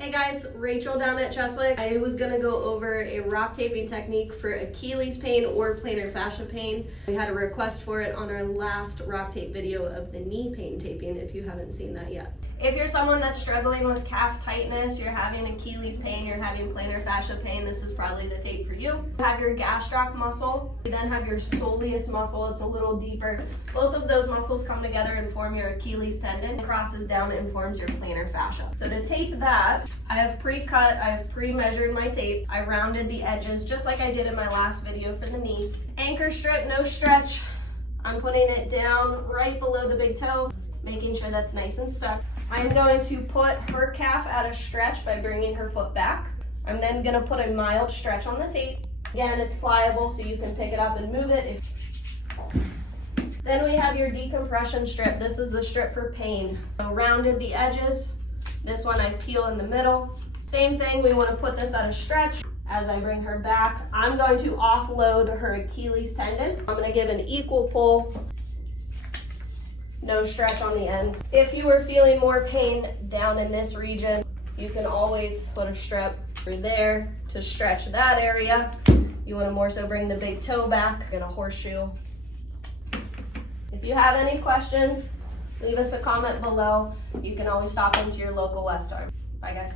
Hey guys, Rachel down at Cheswick. I was gonna go over a rock taping technique for Achilles pain or plantar fascia pain. We had a request for it on our last rock tape video of the knee pain taping if you haven't seen that yet. If you're someone that's struggling with calf tightness, you're having Achilles pain, you're having plantar fascia pain, this is probably the tape for you. You have your gastroc muscle, you then have your soleus muscle, it's a little deeper. Both of those muscles come together and form your Achilles tendon. It crosses down and forms your plantar fascia. So to tape that, I have pre-cut, I have pre-measured my tape. I rounded the edges just like I did in my last video for the knee. Anchor strip, no stretch. I'm putting it down right below the big toe, making sure that's nice and stuck. I'm going to put her calf at a stretch by bringing her foot back. I'm then gonna put a mild stretch on the tape. Again, it's pliable so you can pick it up and move it. Then we have your decompression strip. This is the strip for pain. So rounded the edges. This one I peel in the middle. Same thing, we wanna put this at a stretch. As I bring her back, I'm going to offload her Achilles tendon. I'm gonna give an equal pull. No stretch on the ends. If you are feeling more pain down in this region, you can always put a strip through there to stretch that area. You want to more so bring the big toe back in a horseshoe. If you have any questions, leave us a comment below. You can always stop into your local WESTARM. Bye guys.